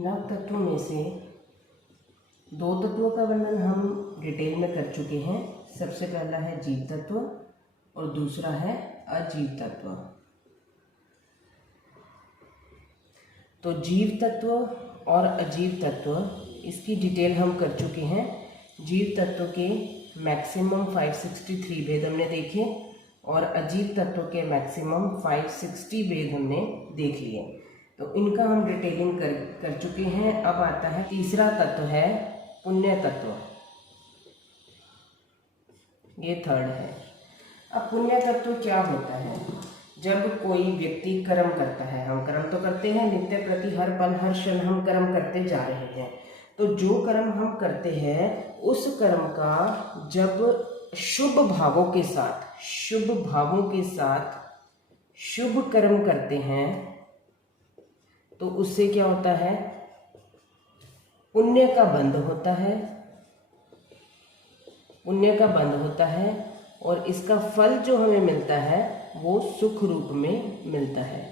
नव तत्वों में से दो तत्वों का वर्णन हम डिटेल में कर चुके हैं। सबसे पहला है जीव तत्व और दूसरा है अजीव तत्व। तो जीव तत्व और अजीव तत्व इसकी डिटेल हम कर चुके हैं। जीव तत्व के मैक्सिमम 563 भेद हमने देखे और अजीव तत्व के मैक्सिमम 560 भेद हमने देख लिए। तो इनका हम डिटेलिंग कर चुके हैं। अब आता है तीसरा तत्व है पुण्य तत्व, ये थर्ड है। अब पुण्य तत्व क्या होता है? जब कोई व्यक्ति कर्म करता है, हम कर्म तो करते हैं नित्य प्रति, हर पल हर क्षण हम कर्म करते जा रहे हैं। तो जो कर्म हम करते हैं उस कर्म का जब शुभ भावों के साथ शुभ कर्म करते हैं तो उससे क्या होता है? पुण्य का बंध होता है, पुण्य का बंध होता है और इसका फल जो हमें मिलता है वो सुख रूप में मिलता है।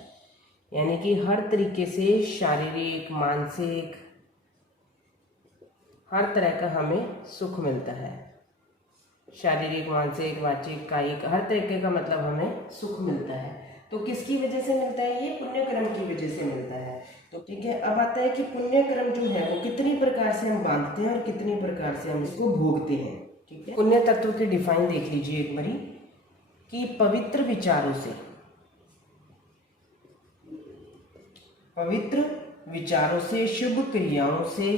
यानी कि हर तरीके से शारीरिक, मानसिक, हर तरह का हमें सुख मिलता है। शारीरिक, मानसिक, वाचिक, कायिक, हर तरीके का मतलब हमें सुख मिलता है। तो किसकी वजह से मिलता है? ये पुण्य कर्म की वजह से मिलता है। तो ठीक है, अब आता है कि पुण्य कर्म जो है वो कितनी प्रकार से हम बांधते हैं और कितनी प्रकार से हम इसको भोगते हैं। ठीक है, पुण्य तत्व की डिफाइन देख लीजिए एक बारी कि पवित्र विचारों से शुभ क्रियाओं से,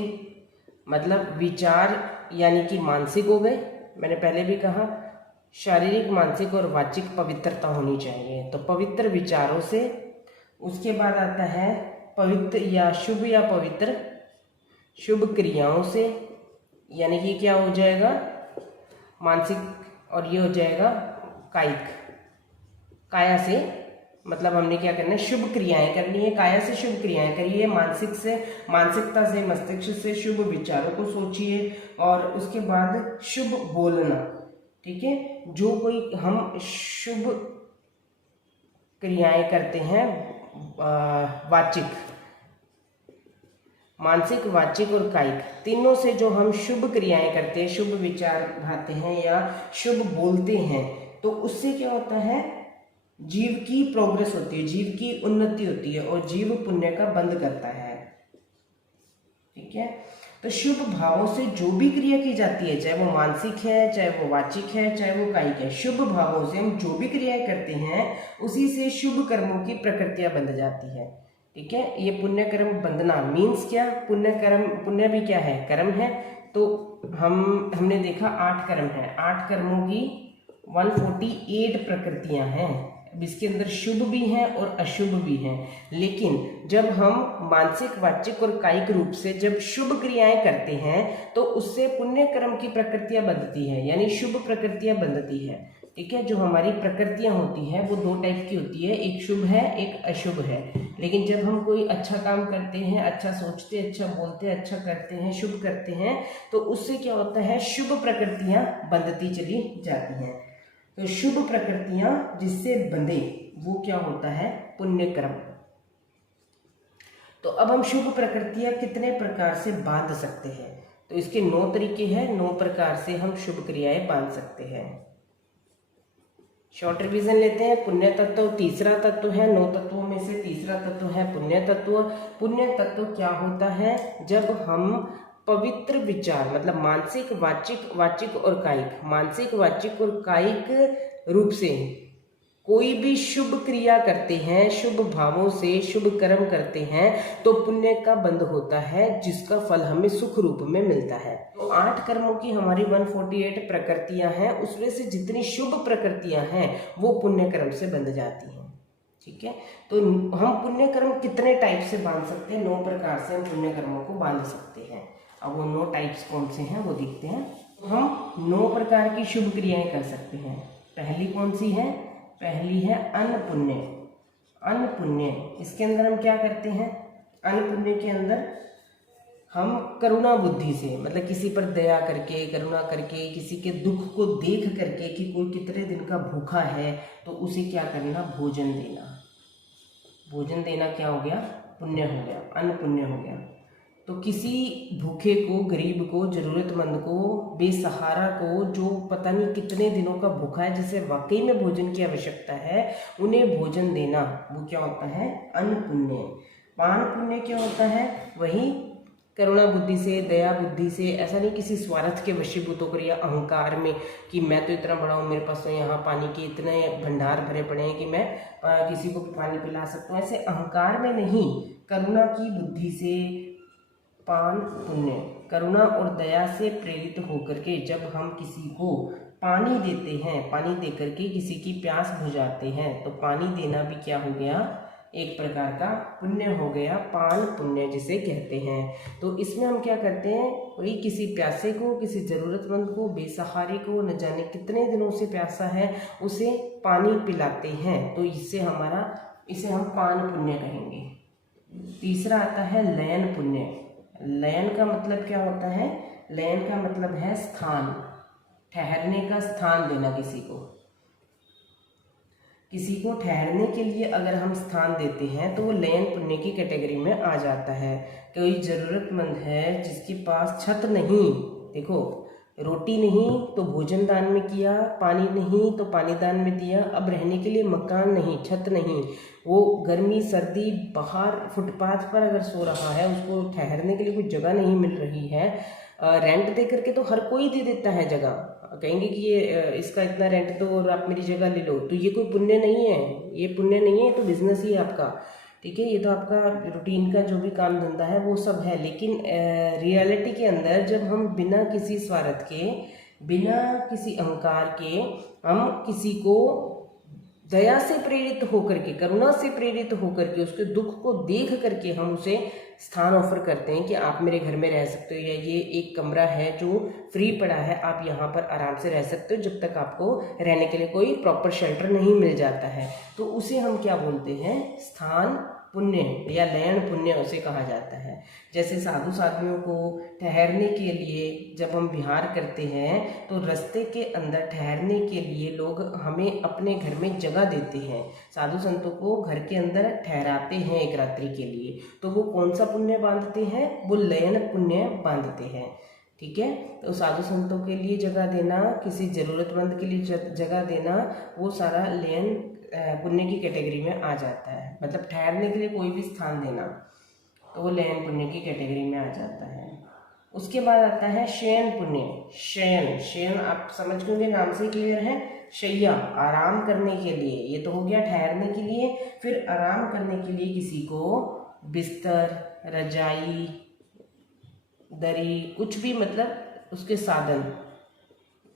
मतलब विचार यानी कि मानसिक हो गए, मैंने पहले भी कहा शारीरिक, मानसिक और वाचिक पवित्रता होनी चाहिए। तो पवित्र विचारों से, उसके बाद आता है पवित्र या पवित्र शुभ क्रियाओं से, यानी कि क्या हो जाएगा? मानसिक, और ये हो जाएगा कायिक, काया से, मतलब हमने क्या करना है? शुभ क्रियाएं करनी है। काया से शुभ क्रियाएं करिए, मानसिकता से, मस्तिष्क से शुभ विचारों को सोचिए और उसके बाद शुभ बोलना। ठीक है, जो कोई हम शुभ क्रियाएं करते हैं, मानसिक, वाचिक और कायिक, तीनों से जो हम शुभ क्रियाएं करते हैं, शुभ विचार भाते हैं या शुभ बोलते हैं, तो उससे क्या होता है? जीव की प्रोग्रेस होती है, जीव की उन्नति होती है और जीव पुण्य का बंध करता है। ठीक है, तो शुभ भावों से जो भी क्रिया की जाती है, चाहे वो मानसिक है, चाहे वो वाचिक है, चाहे वो कायिक है, शुभ भावों से हम जो भी क्रियाएं करते हैं उसी से शुभ कर्मों की प्रकृतियां बंध जाती है। ठीक है, ये पुण्य कर्म बंधना मीन्स क्या? पुण्य भी क्या है? कर्म है। तो हमने देखा 8 कर्म है, 8 कर्मों की 148 प्रकृतियां हैं। इसके अंदर शुभ भी हैं और अशुभ भी हैं। लेकिन जब हम मानसिक, वाचिक और कायिक रूप से जब शुभ क्रियाएं करते हैं तो उससे पुण्य कर्म की प्रकृतियां बंधती है, यानी शुभ प्रकृतियां बंधती है। ठीक है, जो हमारी प्रकृतियां होती हैं वो 2 टाइप की होती है, एक शुभ है, एक अशुभ है। लेकिन जब हम कोई अच्छा काम करते हैं, अच्छा सोचते, अच्छा बोलते, अच्छा करते हैं, शुभ करते हैं, तो उससे क्या होता है? शुभ प्रकृतियां बंधती चली जाती हैं। तो शुभ प्रकृतियां जिससे बंधे वो क्या होता है? पुण्य कर्म। तो अब हम शुभ प्रकृतियां कितने प्रकार से बांध सकते हैं? तो इसके 9 तरीके हैं, 9 प्रकार से हम शुभ क्रियाएं बांध सकते हैं। शॉर्ट रिवीजन लेते हैं। पुण्य तत्व तीसरा तत्व है, 9 तत्वों में से तीसरा तत्व है पुण्य तत्व। पुण्य तत्व क्या होता है? जब हम पवित्र विचार, मतलब मानसिक, वाचिक और कायिक, मानसिक, वाचिक और कायिक रूप से कोई भी शुभ क्रिया करते हैं, शुभ भावों से शुभ कर्म करते हैं, तो पुण्य का बंध होता है जिसका फल हमें सुख रूप में मिलता है। तो 8 कर्मों की हमारी 148 प्रकृतियां हैं, उसमें से जितनी शुभ प्रकृतियां हैं वो पुण्य कर्म से बंध जाती हैं। ठीक है, तो हम पुण्य कर्म कितने टाइप से बांध सकते हैं? 9 प्रकार से हम पुण्य कर्मों को बांध सकते हैं। अब वो 9 टाइप्स कौन से हैं वो देखते हैं। हम 9 प्रकार की शुभ क्रियाएं कर सकते हैं। पहली कौन सी है? पहली है अन्न पुण्य। अन्न पुण्य, इसके अंदर हम क्या करते हैं? अन्न पुण्य के अंदर हम करुणा बुद्धि से, मतलब किसी पर दया करके, करुणा करके, किसी के दुख को देख करके कि कोई कितने दिन का भूखा है तो उसे क्या करना? भोजन देना। भोजन देना क्या हो गया? पुण्य हो गया, अन्न पुण्य हो गया। तो किसी भूखे को, गरीब को, जरूरतमंद को, बेसहारा को, जो पता नहीं कितने दिनों का भूखा है, जिसे वाकई में भोजन की आवश्यकता है, उन्हें भोजन देना, वो क्या होता है? अन्न पुण्य। पान पुण्य क्या होता है? वही करुणा बुद्धि से, दया बुद्धि से, ऐसा नहीं किसी स्वार्थ के वशीभूत होकर या अहंकार में कि मैं तो इतना बड़ा हूँ, मेरे पास तो यहाँ पानी के इतने भंडार भरे पड़े हैं कि मैं किसी को भी पानी पिला सकता हूँ, ऐसे अहंकार में नहीं, करुणा की बुद्धि से पान पुण्य। करुणा और दया से प्रेरित होकर के जब हम किसी को पानी देते हैं, पानी दे करके किसी की प्यास बुझाते हैं, तो पानी देना भी क्या हो गया? एक प्रकार का पुण्य हो गया, पान पुण्य जिसे कहते हैं। तो इसमें हम क्या करते हैं? वही किसी प्यासे को, किसी ज़रूरतमंद को, बेसहारे को, न जाने कितने दिनों से प्यासा है, उसे पानी पिलाते हैं, तो इसे हम पान पुण्य कहेंगे। तीसरा आता है लयन पुण्य। लयन का मतलब क्या होता है? लयन का मतलब है स्थान, ठहरने का स्थान देना। किसी को ठहरने के लिए अगर हम स्थान देते हैं तो वो लयन पुण्य की कैटेगरी में आ जाता है। कोई ज़रूरतमंद है जिसके पास छत नहीं, देखो रोटी नहीं तो भोजन दान में किया, पानी नहीं तो पानी दान में दिया, अब रहने के लिए मकान नहीं, छत नहीं, वो गर्मी सर्दी बाहर फुटपाथ पर अगर सो रहा है, उसको ठहरने के लिए कोई जगह नहीं मिल रही है, रेंट दे करके तो हर कोई दे देता है जगह, कहेंगे कि ये इसका इतना रेंट दो और आप मेरी जगह ले लो, तो ये कोई पुण्य नहीं है, ये पुण्य नहीं है, तो बिजनेस ही है आपका, ठीक है, ये तो आपका रूटीन का जो भी काम धंधा है वो सब है। लेकिन रियलिटी के अंदर जब हम बिना किसी स्वार्थ के, बिना किसी अहंकार के, हम किसी को दया से प्रेरित होकर के, करुणा से प्रेरित होकर के, उसके दुख को देख करके हम उसे स्थान ऑफर करते हैं कि आप मेरे घर में रह सकते हो, या ये एक कमरा है जो फ्री पड़ा है, आप यहाँ पर आराम से रह सकते हो जब तक आपको रहने के लिए कोई प्रॉपर शेल्टर नहीं मिल जाता है, तो उसे हम क्या बोलते हैं? स्थान पुण्य या लयन पुण्य उसे कहा जाता है। जैसे साधु साधुओं को ठहरने के लिए जब हम विहार करते हैं तो रास्ते के अंदर ठहरने के लिए लोग हमें अपने घर में जगह देते हैं, साधु संतों को घर के अंदर ठहराते हैं एक रात्रि के लिए, तो वो कौन सा पुण्य बांधते हैं? वो लयन पुण्य बांधते हैं, ठीक है। तो साधु संतों के लिए जगह देना, किसी ज़रूरतमंद के लिए जगह देना, वो सारा लयन पुण्य की कैटेगरी में आ जाता है। मतलब ठहरने के लिए कोई भी स्थान देना, तो वो लयन पुण्य की कैटेगरी में आ जाता है। उसके बाद आता है शयन पुण्य। शयन आप समझ गए, नाम से क्लियर है, शैया, आराम करने के लिए, ये तो हो गया ठहरने के लिए। फिर आराम करने के लिए किसी को बिस्तर, रजाई, दरी, कुछ भी मतलब उसके साधन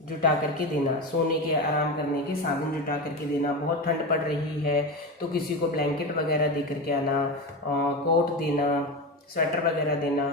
जुटा करके देना, सोने के, आराम करने के साधन जुटा करके देना। बहुत ठंड पड़ रही है तो किसी को ब्लैंकेट वगैरह दे करके आना, कोट देना, स्वेटर वगैरह देना,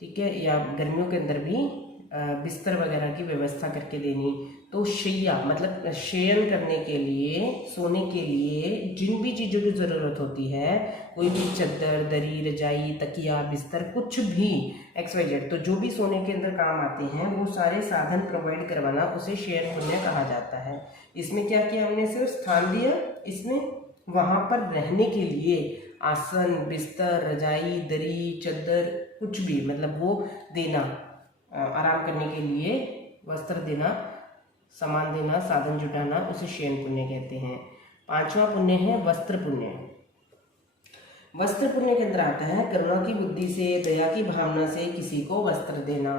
ठीक है, या गर्मियों के अंदर भी बिस्तर वगैरह की व्यवस्था करके देनी। तो शैया मतलब शयन करने के लिए, सोने के लिए जिन भी चीज़ों की ज़रूरत होती है, कोई भी चद्दर, दरी, रजाई, तकिया, बिस्तर, कुछ भी XYZ, तो जो भी सोने के अंदर काम आते हैं वो सारे साधन प्रोवाइड करवाना, उसे शयन पुण्य कहा जाता है। इसमें क्या किया हमने? सिर्फ स्थान दिया, इसमें वहाँ पर रहने के लिए आसन, बिस्तर, रजाई, दरी, चद्दर, कुछ भी मतलब वो देना, आराम करने के लिए वस्त्र देना, सामान देना, साधन जुटाना, उसे शयन पुण्य कहते हैं। पांचवा पुण्य है वस्त्र पुण्य। वस्त्र पुण्य के अंदर आता है करुणा की बुद्धि से, दया की भावना से किसी को वस्त्र देना,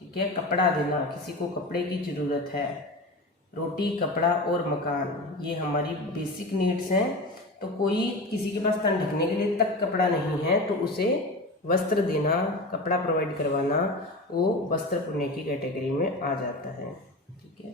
ठीक है, कपड़ा देना, किसी को कपड़े की जरूरत है। रोटी, कपड़ा और मकान, ये हमारी बेसिक नीड्स हैं। तो कोई किसी के पास तन ढकने के लिए तक कपड़ा नहीं है तो उसे वस्त्र देना, कपड़ा प्रोवाइड करवाना, वो वस्त्र पुण्य की कैटेगरी में आ जाता है, ठीक है।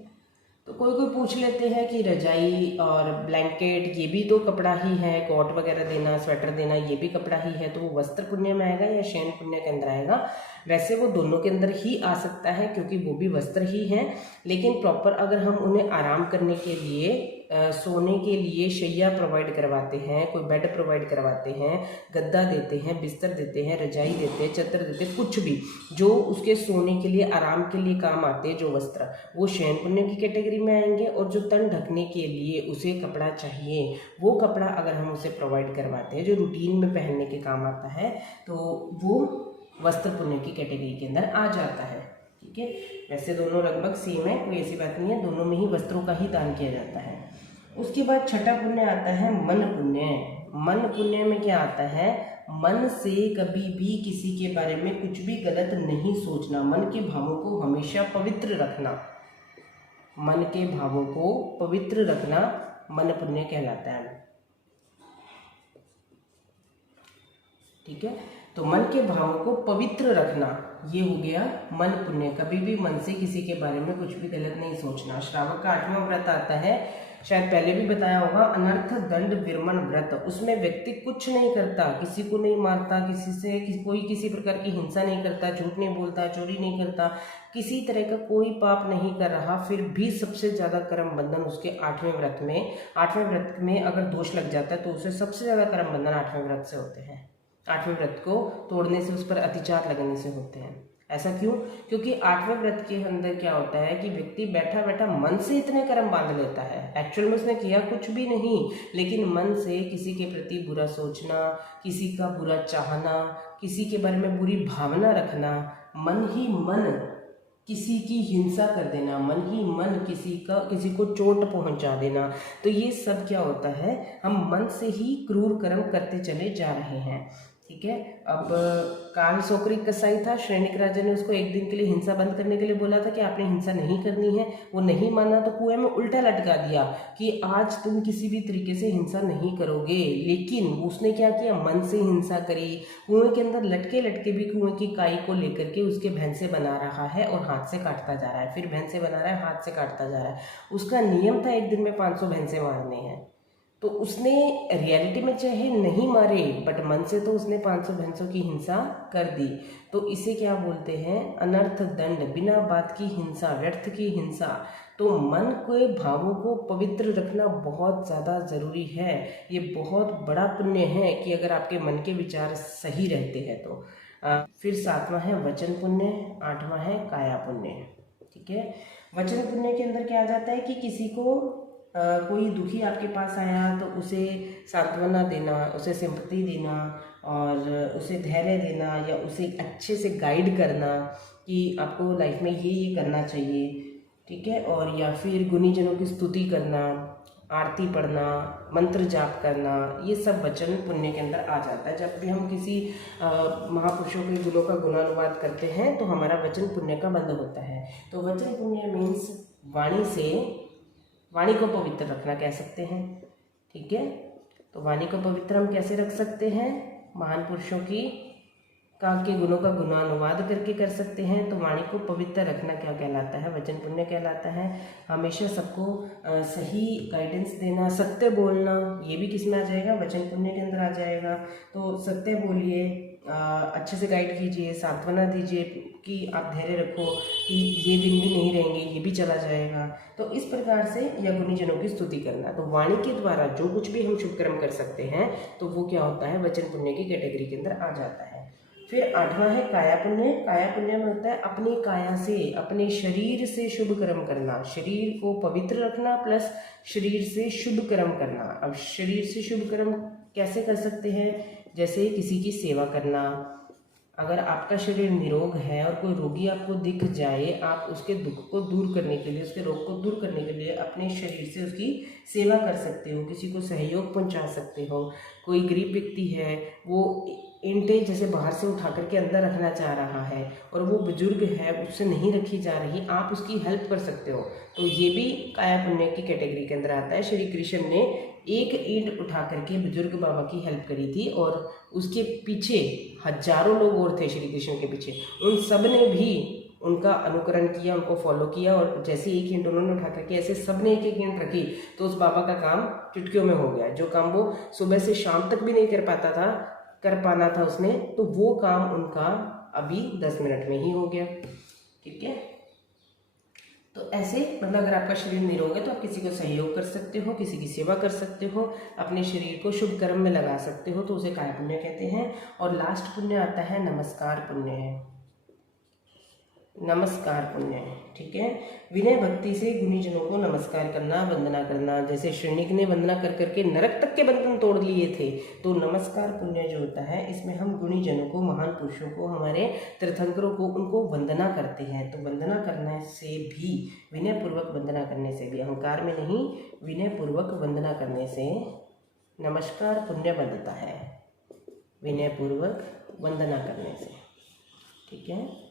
तो कोई पूछ लेते हैं कि रजाई और ब्लैंकेट ये भी तो कपड़ा ही है, कोट वगैरह देना, स्वेटर देना, ये भी कपड़ा ही है, तो वो वस्त्र पुण्य में आएगा या शयन पुण्य के अंदर आएगा? वैसे वो दोनों के अंदर ही आ सकता है क्योंकि वो भी वस्त्र ही हैं, लेकिन प्रॉपर अगर हम उन्हें आराम करने के लिए, सोने के लिए शैया प्रोवाइड करवाते हैं, कोई बेड प्रोवाइड करवाते हैं, गद्दा देते हैं, बिस्तर देते हैं, रजाई देते हैं, चद्दर देते हैं, कुछ भी जो उसके सोने के लिए, आराम के लिए काम आते हैं, जो वस्त्र, वो शयन पुण्य की कैटेगरी में आएंगे। और जो तन ढकने के लिए उसे कपड़ा चाहिए, वो कपड़ा अगर हम उसे प्रोवाइड करवाते हैं जो रूटीन में पहनने के काम आता है, तो वो वस्त्र पुण्य की कैटेगरी के अंदर आ जाता है। ठीक है, वैसे दोनों लगभग सेम है, कोई ऐसी बात नहीं है, दोनों में ही वस्त्रों का ही दान किया जाता है। उसके बाद छठा पुण्य आता है मन पुण्य। मन पुण्य में क्या आता है, मन से कभी भी किसी के बारे में कुछ भी गलत नहीं सोचना, मन के भावों को हमेशा पवित्र रखना, मन के भावों को पवित्र रखना मन पुण्य कहलाता है। ठीक है, तो मन के भावों को पवित्र रखना ये हो गया मन पुण्य। कभी भी मन से किसी के बारे में कुछ भी गलत नहीं सोचना। श्रावक का 8वां व्रत आता है, शायद पहले भी बताया होगा, अनर्थ दंड विरमण व्रत। उसमें व्यक्ति कुछ नहीं करता, किसी को नहीं मारता, कोई किसी प्रकार की हिंसा नहीं करता, झूठ नहीं बोलता, चोरी नहीं करता, किसी तरह का कोई पाप नहीं कर रहा, फिर भी सबसे ज़्यादा कर्म बंधन उसके 8वें व्रत में अगर दोष लग जाता है तो उसे सबसे ज़्यादा कर्म बंधन 8वें व्रत से होते हैं। 8वें व्रत को तोड़ने से, उस पर अतिचार लगने से होते हैं। ऐसा क्यों? क्योंकि 8वें व्रत के अंदर क्या होता है कि व्यक्ति बैठा बैठा मन से इतने कर्म बांध लेता है, एक्चुअल में उसने किया कुछ भी नहीं, लेकिन मन से किसी के प्रति बुरा सोचना, किसी का बुरा चाहना, किसी के बारे में बुरी भावना रखना, मन ही मन किसी की हिंसा कर देना, मन ही मन किसी को चोट पहुंचा देना, तो ये सब क्या होता है, हम मन से ही क्रूर कर्म करते चले जा रहे हैं। ठीक है, अब काल सोकरिक कसाई था, श्रेणिक राजा ने उसको एक दिन के लिए हिंसा बंद करने के लिए बोला था कि आपने हिंसा नहीं करनी है, वो नहीं माना तो कुएं में उल्टा लटका दिया कि आज तुम किसी भी तरीके से हिंसा नहीं करोगे। लेकिन उसने क्या किया, मन से हिंसा करी, कुएं के अंदर लटके लटके भी कुएं की काई को लेकर के उसके भैंसे बना रहा है और हाथ से काटता जा रहा है, फिर भैंसे बना रहा है, हाथ से काटता जा रहा है। उसका नियम था एक दिन में 500 भैंसे मारने हैं, तो उसने रियलिटी में चाहे नहीं मारे, बट मन से तो उसने 500 भैंसों की हिंसा कर दी। तो इसे क्या बोलते हैं, अनर्थ दंड, बिना बात की हिंसा, व्यर्थ की हिंसा। तो मन के भावों को पवित्र रखना बहुत ज़्यादा ज़रूरी है। ये बहुत बड़ा पुण्य है कि अगर आपके मन के विचार सही रहते हैं तो। फिर 7वां है वचन पुण्य, 8वां है काया पुण्य। ठीक है, वचन पुण्य के अंदर क्या आ जाता है कि किसी को कोई दुखी आपके पास आया तो उसे सांत्वना देना, उसे सिंपैथी देना और उसे धैर्य देना, या उसे अच्छे से गाइड करना कि आपको लाइफ में ये करना चाहिए। ठीक है, और या फिर गुणीजनों की स्तुति करना, आरती पढ़ना, मंत्र जाप करना, ये सब वचन पुण्य के अंदर आ जाता है। जब भी हम किसी महापुरुषों के गुणों का गुणानुवाद करते हैं तो हमारा वचन पुण्य का बंध होता है। तो वचन पुण्य मीन्स वाणी को पवित्र रखना कह सकते हैं। ठीक है, तो वाणी को पवित्र हम कैसे रख सकते हैं, महान पुरुषों के गुणों का गुणानुवाद करके कर सकते हैं। तो वाणी को पवित्र रखना क्या कहलाता है, वचन पुण्य कहलाता है। हमेशा सबको सही गाइडेंस देना, सत्य बोलना, ये भी किस में आ जाएगा, वचन पुण्य के अंदर आ जाएगा। तो सत्य बोलिए, अच्छे से गाइड कीजिए, सांत्वना दीजिए कि आप धैर्य रखो कि ये दिन भी नहीं रहेंगे, ये भी चला जाएगा। तो इस प्रकार से, या गुणीजनों की स्तुति करना। तो वाणी के द्वारा जो कुछ भी हम शुभ कर्म कर सकते हैं तो वो क्या होता है, वचन पुण्य की कैटेगरी के अंदर आ जाता है। फिर 8वां है काया पुण्य। काया पुण्य में होता है अपनी काया से, अपने शरीर से शुभ कर्म करना, शरीर को पवित्र रखना प्लस शरीर से शुभ कर्म करना। अब शरीर से शुभ कर्म कैसे कर सकते हैं, जैसे किसी की सेवा करना। अगर आपका शरीर निरोग है और कोई रोगी आपको दिख जाए, आप उसके दुख को दूर करने के लिए, उसके रोग को दूर करने के लिए अपने शरीर से उसकी सेवा कर सकते हो, किसी को सहयोग पहुंचा सकते हो। कोई गरीब व्यक्ति है, वो ईंटें जैसे बाहर से उठा करके अंदर रखना चाह रहा है और वो बुजुर्ग है, उससे नहीं रखी जा रही, आप उसकी हेल्प कर सकते हो, तो ये भी काया पुण्य की कैटेगरी के अंदर आता है। श्री कृष्ण ने एक ईंट उठा करके बुजुर्ग बाबा की हेल्प करी थी और उसके पीछे हजारों लोग और थे श्री कृष्ण के पीछे, उन सब ने भी उनका अनुकरण किया, उनको फॉलो किया, और जैसे एक ईंट उन्होंने उठा करके ऐसे सब ने एक एक ईंट रखी तो उस बाबा का काम चुटकियों में हो गया। जो काम वो सुबह से शाम तक भी नहीं कर पाना था उसने, तो वो काम उनका अभी 10 मिनट में ही हो गया। ठीक है, तो ऐसे मतलब अगर आपका शरीर निरोग है तो आप किसी को सहयोग कर सकते हो, किसी की सेवा कर सकते हो, अपने शरीर को शुभ कर्म में लगा सकते हो, तो उसे काया पुण्य कहते हैं। और लास्ट पुण्य आता है नमस्कार पुण्य है। नमस्कार पुण्य है, ठीक है। विनय भक्ति से गुणीजनों को नमस्कार करना, वंदना करना। जैसे श्रेणिक ने वंदना कर करके नरक तक के बंधन तोड़ लिए थे, तो नमस्कार पुण्य जो होता है इसमें हम गुणीजनों को, महान पुरुषों को, हमारे तीर्थंकरों को, उनको वंदना करते हैं। तो वंदना करने से भी, विनय पूर्वक वंदना करने से भी, अहंकार में नहीं, विनय पूर्वक वंदना करने से नमस्कार पुण्य बनता है, विनय पूर्वक वंदना करने से, ठीक है।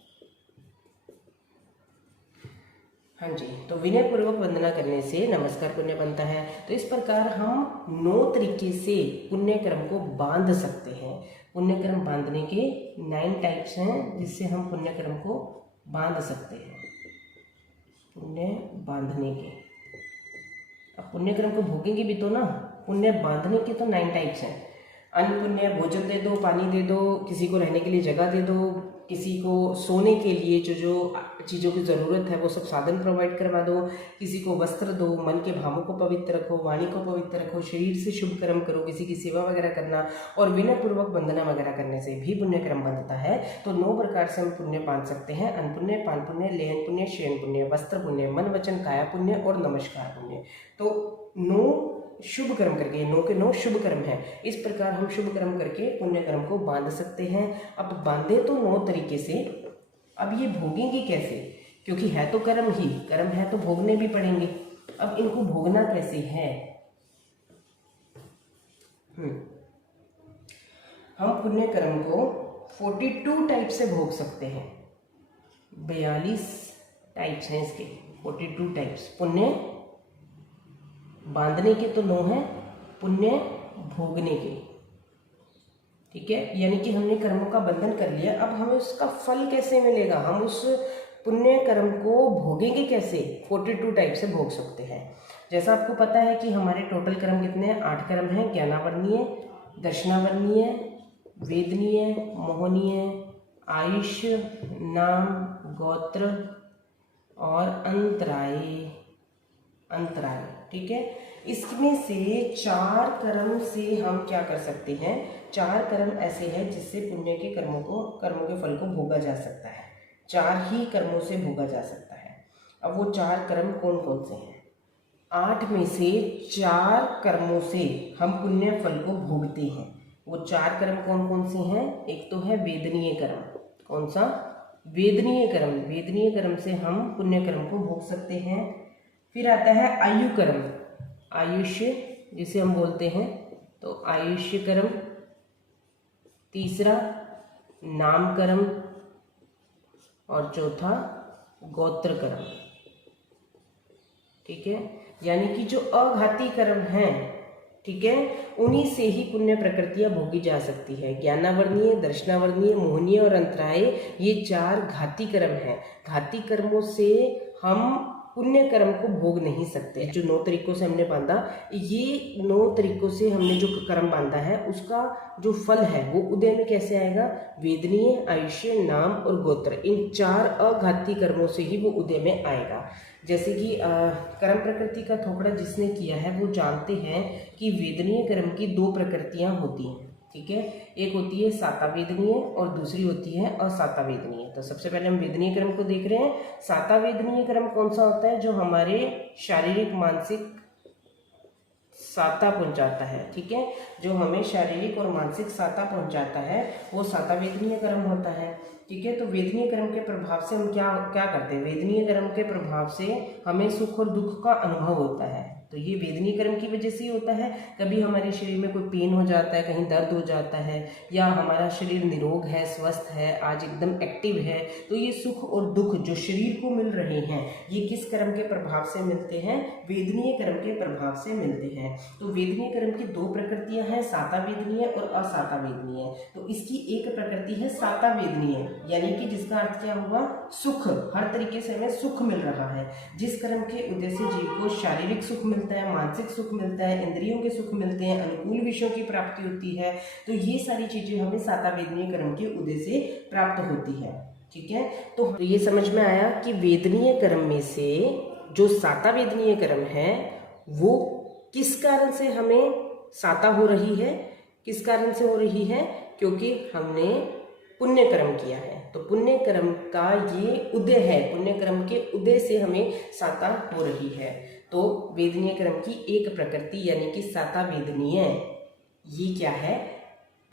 हाँ जी, तो विनय पूर्वक वंदना करने से नमस्कार पुण्य बनता है। तो इस प्रकार हम 9 तरीके से पुण्य कर्म को बांध सकते हैं। पुण्य कर्म बांधने के 9 टाइप्स हैं जिससे हम पुण्य कर्म को बांध सकते हैं। पुण्य बांधने के, अब पुण्य कर्म को भोगेंगे भी तो ना, पुण्य बांधने के तो 9 टाइप्स हैं। अन्न पुण्य, भोजन दे दो, पानी दे दो, किसी को रहने के लिए जगह दे दो, किसी को सोने के लिए जो जो चीज़ों की ज़रूरत है वो सब साधन प्रोवाइड करवा दो, किसी को वस्त्र दो, मन के भावों को पवित्र रखो, वाणी को पवित्र रखो, शरीर से शुभ कर्म करो, किसी की सेवा वगैरह करना, और विनय पूर्वक वंदना वगैरह करने से भी पुण्य कर्म बनता है। तो 9 प्रकार से हम पुण्य बांध सकते हैं। अन्न पुण्य, पान पुण्य, लेहन पुण्य, शयन पुण्य, वस्त्र पुण्य, मन वचन काया पुण्य और नमस्कार पुण्य। तो 9 शुभ कर्म करके, 9 के 9 शुभ कर्म है। इस प्रकार हम शुभ कर्म करके पुण्य कर्म को बांध सकते हैं। अब बांधे तो 9 तरीके से, अब ये भोगेंगे कैसे? क्योंकि है तो कर्म ही, कर्म है तो भोगने भी पड़ेंगे। अब इनको भोगना कैसे है? हम पुण्य कर्म को 42 टाइप से भोग सकते हैं। 42 टाइप्स हैं इसके, 42 टाइप्स। पुण्य बांधने के तो 9 हैं, पुण्य भोगने के, ठीक है। यानी कि हमने कर्मों का बंधन कर लिया, अब हमें उसका फल कैसे मिलेगा? हम उस पुण्य कर्म को भोगेंगे कैसे? 42 टाइप से भोग सकते हैं। जैसा आपको पता है कि हमारे टोटल कर्म कितने हैं? 8 कर्म हैं। ज्ञानावर्णीय, दर्शनावर्णीय, वेदनीय, मोहनीय, आयुष्य, नाम, गोत्र और अंतराय, ठीक है। इसमें से 4 कर्म से हम क्या कर सकते हैं? 4 कर्म ऐसे हैं जिससे पुण्य के कर्मों के फल को भोगा जा सकता है। 4 ही कर्मों से भोगा जा सकता है। अब वो 4 कर्म कौन कौन से हैं? 8 में से 4 कर्मों से हम पुण्य फल को भोगते हैं। वो 4 कर्म कौन कौन से हैं? एक तो है वेदनीय कर्म। कौन सा? वेदनीय कर्म। वेदनीय कर्म से हम पुण्य कर्म को भोग सकते हैं। फिर आता है आयु कर्म, आयुष्य जिसे हम बोलते हैं, तो आयुष्य कर्म। तीसरा नाम कर्म, और चौथा गोत्र कर्म, ठीक है। यानी कि जो अघाती कर्म हैं, ठीक है, उन्हीं से ही पुण्य प्रकृतियां भोगी जा सकती है। ज्ञानावर्णीय, दर्शनावर्णीय, मोहनीय और अंतराय, ये 4 घाती कर्म हैं। घाती कर्मों से हम पुण्य कर्म को भोग नहीं सकते। जो 9 तरीकों से हमने बांधा, ये 9 तरीकों से हमने जो कर्म बांधा है उसका जो फल है वो उदय में कैसे आएगा? वेदनीय, आयुष्य, नाम और गोत्र, इन 4 अघाती कर्मों से ही वो उदय में आएगा। जैसे कि कर्म प्रकृति का थोपड़ा जिसने किया है वो जानते हैं कि वेदनीय कर्म की 2 प्रकृतियां होती हैं, ठीक है। एक होती है सातावेदनीय और दूसरी होती है असातावेदनीय। तो सबसे पहले हम वेदनीय कर्म को देख रहे हैं। सातावेदनीय कर्म कौन सा होता है? जो हमारे शारीरिक मानसिक साता पहुंचाता है, ठीक है। जो हमें शारीरिक और मानसिक साता पहुंचाता है वो सातावेदनीय कर्म होता है, ठीक है। तो वेदनीय कर्म के प्रभाव से हम क्या क्या करते हैं? वेदनीय कर्म के प्रभाव से हमें सुख और दुख का अनुभव होता है। तो ये वेदनीय कर्म की वजह से ही होता है। कभी हमारे शरीर में कोई पेन हो जाता है, कहीं दर्द हो जाता है, या हमारा शरीर निरोग है, स्वस्थ है, आज एकदम एक्टिव है, तो ये सुख और दुख जो शरीर को मिल रहे हैं ये किस कर्म के प्रभाव से मिलते हैं? वेदनीय कर्म के प्रभाव से मिलते हैं। तो वेदनीय कर्म की 2 प्रकृतियां हैं, सातावेदनीय और असातावेदनीय। तो इसकी एक प्रकृति है सातावेदनीय, यानी कि जिसका अर्थ क्या हुआ? सुख। हर तरीके से हमें सुख मिल रहा है। जिस कर्म के उद्देश्य से जीव को शारीरिक सुख मिलता है, मानसिक सुख मिलता है, इंद्रियों के सुख मिलते हैं, अनुकूल विषयों की प्राप्ति होती है, तो ये सारी चीजें हमें सातावेदनीय कर्म के उदय से प्राप्त होती है, ठीक है। तो ये समझ में आया कि वेदनीय कर्म में से जो सातावेदनीय कर्म है वो किस कारण से हमें साता हो रही है? किस कारण से हो रही है? क्योंकि हमने पुण्य कर्म किया है। तो तो पुण्य कर्म का ये उदय है, पुण्य कर्म के उदय से हमें साता हो रही है। तो वेदनीय कर्म की एक प्रकृति यानी कि साता वेदनीय, ये क्या है,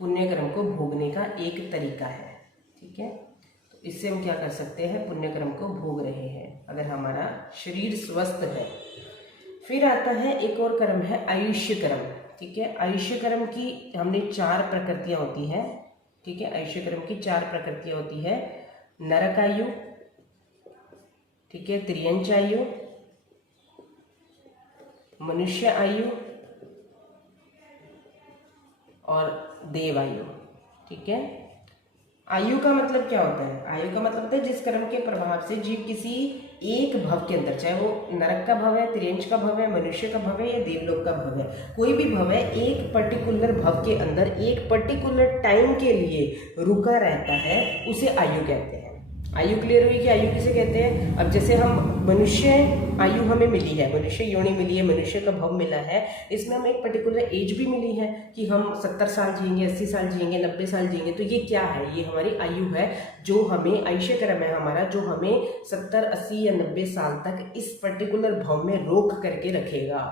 पुण्य कर्म को भोगने का एक तरीका है। ठीक है, तो इससे हम क्या कर सकते हैं, पुण्य कर्म को भोग रहे हैं अगर हमारा शरीर स्वस्थ है। फिर आता है एक और कर्म है आयुष्य कर्म। ठीक है, आयुष्य कर्म की हमने 4 प्रकृतियां होती हैं। ठीक है, आयुष्य कर्म की 4 प्रकृतियां होती है, नरक आयु, ठीक है, त्रियंच आयु, मनुष्य आयु और देव आयु। ठीक है, आयु का मतलब क्या होता है, आयु का मतलब होता है जिस कर्म के प्रभाव से जीव किसी एक भव के अंदर, चाहे वो नरक का भव है, त्रियंच का भव है, मनुष्य का भव है या देवलोक का भव है, कोई भी भव है, एक पर्टिकुलर भव के अंदर एक पर्टिकुलर टाइम के लिए रुका रहता है, उसे आयु कहते हैं। आयु क्लियर हुई कि आयु किसे कहते हैं। अब जैसे हम मनुष्य आयु हमें मिली है, मनुष्य योनि मिली है, मनुष्य का भव मिला है, इसमें हमें एक पर्टिकुलर एज भी मिली है कि हम 70 साल जिएंगे, 80 साल जिएंगे, 90 साल जिएंगे। तो ये क्या है, ये हमारी आयु है जो हमें, आयुष्य कर्म है हमारा, जो हमें 70, 80 या 90 साल तक इस पर्टिकुलर भव में रोक करके रखेगा,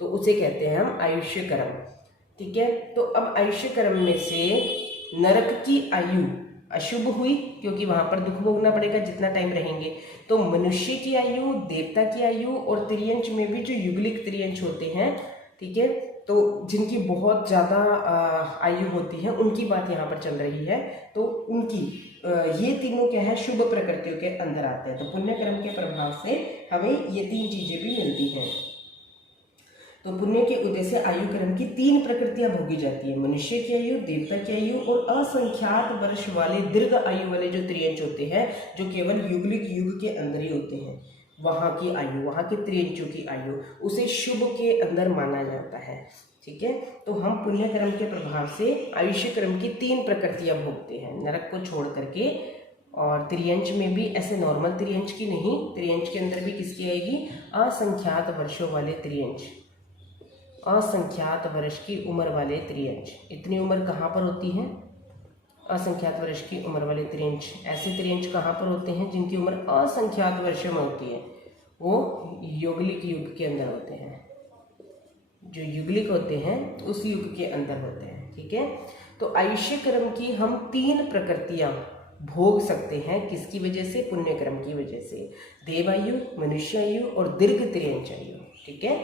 तो उसे कहते हैं हम आयुष्य कर्म। ठीक है, तो अब आयुष्य कर्म में से नरक की आयु अशुभ हुई क्योंकि वहां पर दुख भोगना पड़ेगा जितना टाइम रहेंगे। तो मनुष्य की आयु, देवता की आयु और त्रियंच में भी जो युगलिक त्रियंच होते हैं, ठीक है, तो जिनकी बहुत ज़्यादा आयु होती है उनकी बात यहाँ पर चल रही है। तो उनकी ये तीनों क्या है, शुभ प्रकृतियों के अंदर आते हैं। तो पुण्य कर्म के प्रभाव से हमें ये 3 चीजें भी मिलती हैं। तो पुण्य के उदय से आयु कर्म की 3 प्रकृतियां भोगी जाती है, मनुष्य की आयु, देवता की आयु और असंख्यात वर्ष वाले दीर्घ आयु वाले जो त्रियंच होते हैं, जो केवल युगलिक युग के अंदर ही होते हैं, वहां की आयु, वहां के त्रियंचों की आयु, उसे शुभ के अंदर माना जाता है। ठीक है, तो हम पुण्य कर्म के प्रभाव से आयुष्य कर्म की 3 प्रकृतियां भोगते हैं, नरक को छोड़ करके। और त्रियंच में भी ऐसे नॉर्मल त्रियंच की नहीं, त्रियंच के अंदर भी किसकी आएगी, असंख्यात वर्षों वाले त्रियंच, असंख्यात वर्ष की उम्र वाले त्रियंच। इतनी उम्र कहाँ पर होती है, असंख्यात वर्ष की उम्र वाले त्रियंच। ऐसे त्रियंच कहाँ पर होते हैं जिनकी उम्र असंख्यात वर्षों में होती है, वो यौगिक युग के अंदर होते हैं, जो युगलिक होते हैं उस युग के अंदर होते हैं। ठीक है, तो आयुष्य कर्म की हम 3 प्रकृतियां भोग सकते हैं, किसकी वजह से, पुण्य कर्म की वजह से, देवायु, मनुष्य आयु और दीर्घ त्रियंच आयु। ठीक है,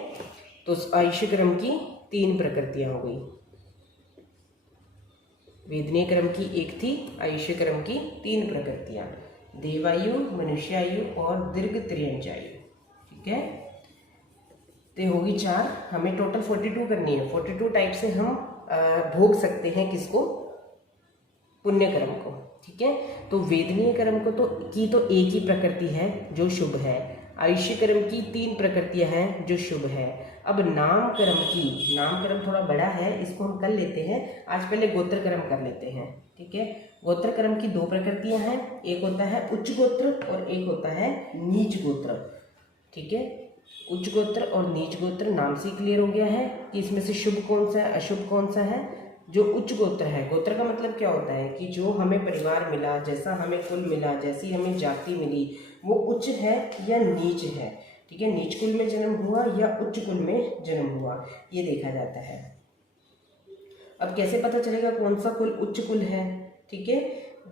तो आयुष्य कर्म की 3 प्रकृतियां हो गई। वेदनीय कर्म की एक थी, आयुष्य कर्म की 3 प्रकृतियां, देवायु, मनुष्य आयु और दीर्घ त्रियंच आयु। ठीक है, तो होगी 4, हमें टोटल 42 करनी है। 42 टाइप से हम भोग सकते हैं किसको, पुण्य कर्म को। ठीक है, तो वेदनीय कर्म को तो एक ही प्रकृति है जो शुभ है, आयुष्य कर्म की 3 प्रकृतियां हैं जो शुभ है। अब नाम कर्म की, नाम कर्म थोड़ा बड़ा है, इसको हम कर लेते हैं आज, पहले गोत्र कर्म कर लेते हैं। ठीक है, गोत्र कर्म की 2 प्रकृतियां हैं, एक होता है उच्च गोत्र और एक होता है नीच गोत्र। ठीक है, उच्च गोत्र और नीच गोत्र नाम से क्लियर हो गया है कि इसमें से शुभ कौन सा है, अशुभ कौन सा है। जो उच्च गोत्र है, गोत्र का मतलब क्या होता है कि जो हमें परिवार मिला, जैसा हमें कुल मिला, जैसी हमें जाति मिली, वो उच्च है या नीच है। ठीक है, नीच कुल में जन्म हुआ या उच्च कुल में जन्म हुआ, ये देखा जाता है। अब कैसे पता चलेगा कौन सा कुल उच्च कुल है। ठीक है,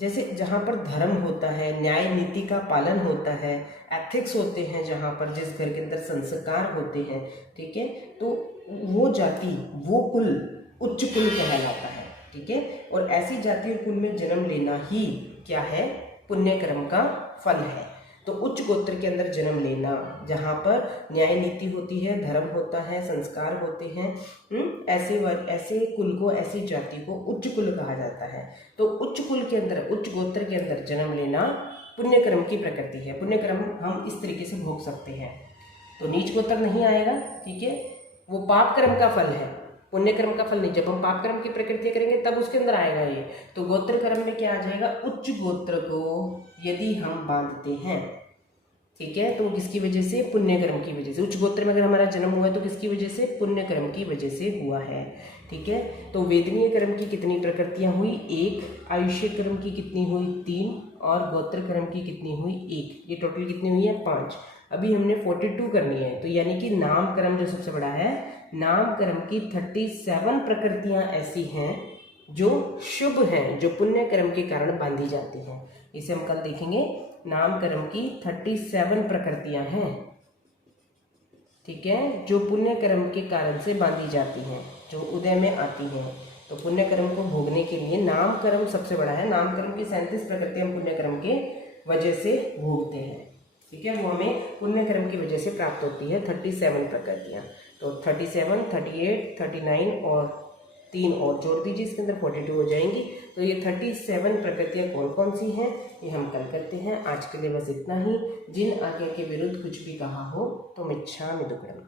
जैसे जहाँ पर धर्म होता है, न्याय नीति का पालन होता है, एथिक्स होते हैं, जहाँ पर जिस घर के अंदर संस्कार होते हैं, ठीक है, तो वो जाति, वो कुल उच्च कुल कहलाता है। ठीक है, और ऐसी जाति और कुल में जन्म लेना ही क्या है, पुण्य कर्म का फल है। तो उच्च गोत्र के अंदर जन्म लेना, जहाँ पर न्याय नीति होती है, धर्म होता है, संस्कार होते हैं, ऐसे कुल को, ऐसी जाति को उच्च कुल कहा जाता है। तो उच्च कुल के अंदर, उच्च गोत्र के अंदर जन्म लेना पुण्य कर्म की प्रकृति है। पुण्य कर्म हम इस तरीके से भोग सकते हैं। तो नीच गोत्र नहीं आएगा, ठीक है, वो पाप कर्म का फल है, पुण्य कर्म का फल नहीं। जब हम पाप कर्म की प्रकृति करेंगे तब उसके अंदर आएगा ये। तो गोत्र कर्म में क्या आ जाएगा, उच्च गोत्र को यदि हम बांधते हैं, ठीक है, तो किसकी वजह से, पुण्य कर्म की वजह से। उच्च गोत्र में अगर हमारा जन्म हुआ है तो किसकी वजह से, पुण्य कर्म की वजह से हुआ है। ठीक है, तो वेदनीय कर्म की कितनी प्रकृतियां हुई, 1, आयुष्य कर्म की कितनी हुई, 3, और गोत्र कर्म की कितनी हुई 1, ये टोटल कितनी हुई है 5। अभी हमने 42 करनी है, तो यानी कि नाम कर्म जो सबसे बड़ा है, नाम कर्म की 37 प्रकृतियां ऐसी हैं जो शुभ हैं, जो पुण्य कर्म के कारण बांधी जाती हैं। इसे हम कल देखेंगे। नाम कर्म की 37 प्रकृतियां हैं, ठीक है, जो पुण्य कर्म के कारण से बांधी जाती हैं, जो उदय में आती हैं। तो पुण्य कर्म को भोगने के लिए नाम कर्म सबसे बड़ा है। नाम कर्म की 37 प्रकृतियां हम पुण्य कर्म के वजह से भोगते हैं, ठीक है, वो हमें पुण्य कर्म की वजह से प्राप्त होती है 37 प्रकृतियां। तो 37, 38, 39 और 3 और जोड़ दीजिए, इसके अंदर 42 हो जाएंगी। तो ये 37 प्रकृतियां कौन कौन सी हैं ये हम कल करते हैं। आज के लिए बस इतना ही। जिन आज्ञा के विरुद्ध कुछ भी कहा हो तो मिच्छामि दुक्कडम।